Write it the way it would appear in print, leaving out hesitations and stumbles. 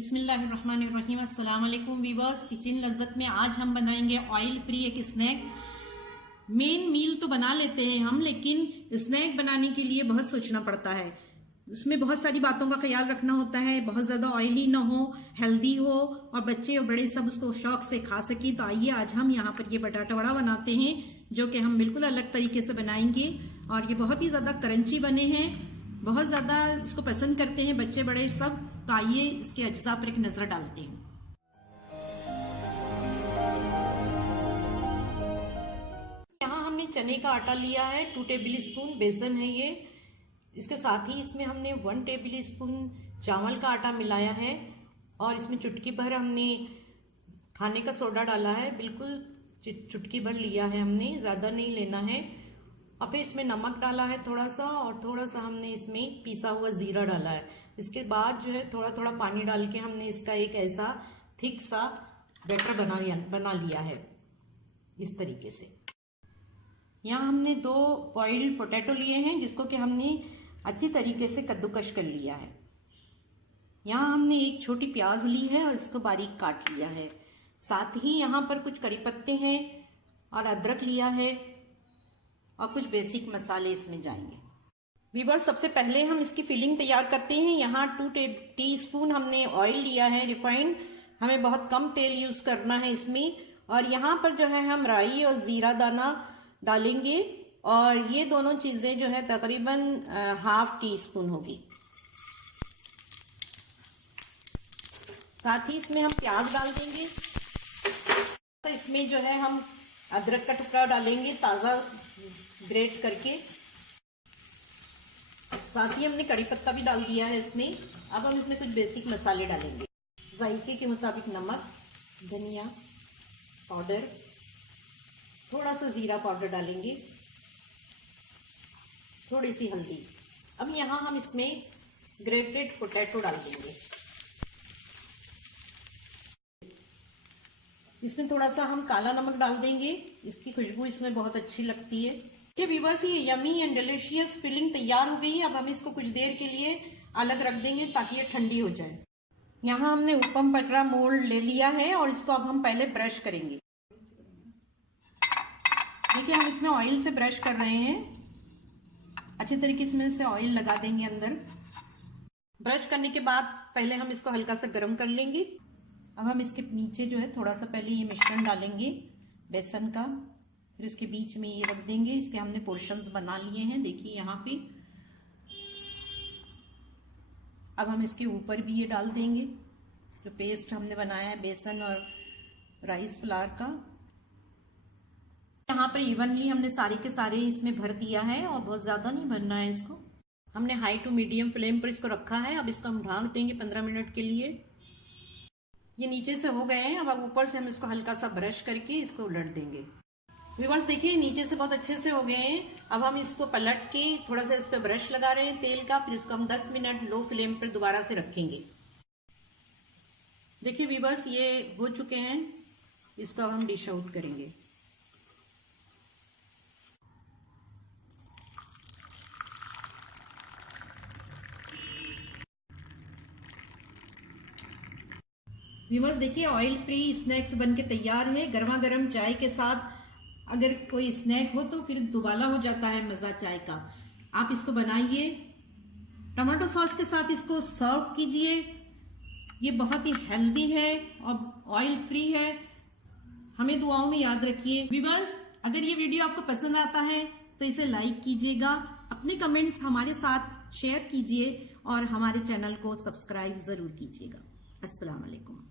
बिस्मिल्लाहिर्रहमानिर्रहीम। अस्सलाम वालेकुम वीवर्स। किचन लज्जत में आज हम बनाएंगे ऑयल फ्री एक स्नैक। मेन मील तो बना लेते हैं हम, लेकिन स्नैक बनाने के लिए बहुत सोचना पड़ता है। उसमें बहुत सारी बातों का ख्याल रखना होता है। बहुत ज़्यादा ऑयली ना हो, हेल्दी हो और बच्चे और बड़े सब उसको शौक से खा सकें। तो आइए आज हम यहाँ पर ये बटाटा वड़ा बनाते हैं, जो कि हम बिल्कुल अलग तरीके से बनाएंगे। और ये बहुत ही ज़्यादा क्रंची बने हैं, बहुत ज़्यादा इसको पसंद करते हैं बच्चे बड़े सब। तो आइए इसके अज्जा पर एक नज़र डालते हैं। यहाँ हमने चने का आटा लिया है, 2 टेबल स्पून बेसन है ये। इसके साथ ही इसमें हमने 1 टेबल स्पून चावल का आटा मिलाया है और इसमें चुटकी भर हमने खाने का सोडा डाला है। बिल्कुल चुटकी भर लिया है हमने, ज़्यादा नहीं लेना है। और फिर इसमें नमक डाला है थोड़ा सा, और थोड़ा सा हमने इसमें पिसा हुआ ज़ीरा डाला है। इसके बाद जो है थोड़ा थोड़ा पानी डाल के हमने इसका एक ऐसा थिक सा बैटर बना लिया है इस तरीके से। यहाँ हमने 2 बॉइल्ड पोटैटो लिए हैं, जिसको कि हमने अच्छी तरीके से कद्दूकश कर लिया है। यहाँ हमने एक छोटी प्याज ली है और इसको बारीक काट लिया है। साथ ही यहाँ पर कुछ करी पत्ते हैं और अदरक लिया है और कुछ बेसिक मसाले इसमें जाएंगे। वीवर्स, सबसे पहले हम इसकी फिलिंग तैयार करते हैं। यहाँ 2 टीस्पून हमने ऑयल लिया है रिफाइंड। हमें बहुत कम तेल यूज़ करना है इसमें। और यहाँ पर जो है हम राई और ज़ीरा दाना डालेंगे, और ये दोनों चीज़ें जो है तकरीबन 1/2 टीस्पून होगी। साथ ही इसमें हम प्याज डाल देंगे। तो इसमें जो है हम अदरक का टुकड़ा डालेंगे, ताज़ा ग्रेट करके। साथ ही हमने कड़ी पत्ता भी डाल दिया है इसमें। अब हम इसमें कुछ बेसिक मसाले डालेंगे। जायके के मुताबिक नमक, धनिया पाउडर, थोड़ा सा ज़ीरा पाउडर डालेंगे, थोड़ी सी हल्दी। अब यहाँ हम इसमें ग्रेटेड पोटैटो डाल देंगे। इसमें थोड़ा सा हम काला नमक डाल देंगे, इसकी खुशबू इसमें बहुत अच्छी लगती है। ये व्यूअर्स, ये यमी एंड डिलीशियस फिलिंग तैयार हो गई है। अब हम इसको कुछ देर के लिए अलग रख देंगे ताकि ये ठंडी हो जाए। यहाँ हमने उपम पटरा मोल्ड ले लिया है और इसको अब हम पहले ब्रश करेंगे। देखिए, हम इसमें ऑयल से ब्रश कर रहे हैं। अच्छे तरीके से ऑयल लगा देंगे अंदर। ब्रश करने के बाद पहले हम इसको हल्का सा गर्म कर लेंगे। अब हम इसके नीचे जो है थोड़ा सा पहले ये मिश्रण डालेंगे बेसन का, फिर इसके बीच में ये रख देंगे। इसके हमने पोर्शंस बना लिए हैं, देखिए यहाँ पे। अब हम इसके ऊपर भी ये डाल देंगे जो पेस्ट हमने बनाया है बेसन और राइस फ्लावर का। यहाँ पर इवनली हमने सारे के सारे इसमें भर दिया है और बहुत ज़्यादा नहीं भरना है इसको। हमने हाई टू मीडियम फ्लेम पर इसको रखा है। अब इसको हम ढक देंगे 15 मिनट के लिए। ये नीचे से हो गए हैं। अब ऊपर से हम इसको हल्का सा ब्रश करके इसको उलट देंगे। व्यूअर्स, देखिए नीचे से बहुत अच्छे से हो गए हैं। अब हम इसको पलट के थोड़ा सा इस पर ब्रश लगा रहे हैं तेल का, फिर इसको हम 10 मिनट लो फ्लेम पर दोबारा से रखेंगे। देखिए व्यूअर्स, ये हो चुके हैं। इसको अब हम डिश आउट करेंगे। व्यूअर्स, देखिए ऑयल फ्री स्नैक्स बनके तैयार है। गर्मा गर्म चाय के साथ अगर कोई स्नैक हो तो फिर दुबाला हो जाता है मज़ा चाय का। आप इसको बनाइए, टमाटो सॉस के साथ इसको सर्व कीजिए। ये बहुत ही हेल्दी है और ऑयल फ्री है। हमें दुआओं में याद रखिए। व्यूअर्स, अगर ये वीडियो आपको पसंद आता है तो इसे लाइक कीजिएगा, अपने कमेंट्स हमारे साथ शेयर कीजिए और हमारे चैनल को सब्सक्राइब ज़रूर कीजिएगा। अस्सलाम वालेकुम।